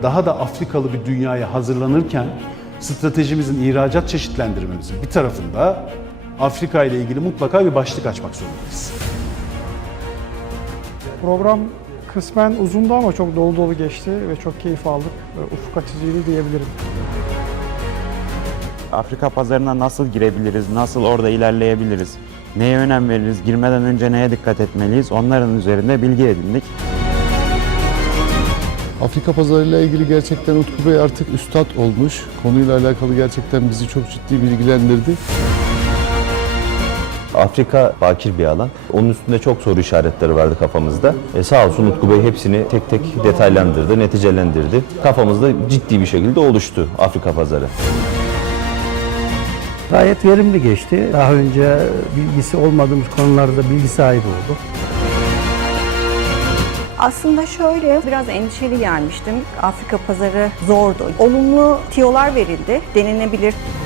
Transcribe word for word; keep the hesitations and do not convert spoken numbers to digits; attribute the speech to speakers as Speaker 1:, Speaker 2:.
Speaker 1: daha da Afrikalı bir dünyaya hazırlanırken stratejimizin ihracat çeşitlendirmemizin bir tarafında Afrika ile ilgili mutlaka bir başlık açmak zorundayız.
Speaker 2: Program kısmen uzundu ama çok dolu dolu geçti ve çok keyif aldık. Ufuk açıcıydı diyebilirim.
Speaker 3: Afrika pazarına nasıl girebiliriz, nasıl orada ilerleyebiliriz, neye önem veririz, girmeden önce neye dikkat etmeliyiz, onların üzerinde bilgi edindik.
Speaker 4: Afrika pazarıyla ilgili gerçekten Utku Bey artık üstad olmuş. Konuyla alakalı gerçekten bizi çok ciddi bilgilendirdi.
Speaker 5: Afrika bakir bir alan. Onun üstünde çok soru işaretleri vardı kafamızda. E sağ olsun Utku Bey hepsini tek tek detaylandırdı, neticelendirdi. Kafamızda ciddi bir şekilde oluştu Afrika pazarı.
Speaker 6: Gayet verimli geçti. Daha önce bilgisi olmadığımız konularda bilgi sahibi olduk.
Speaker 7: Aslında şöyle, biraz endişeli gelmiştim. Afrika pazarı zordu. Olumlu tiyolar verildi, denenebilir.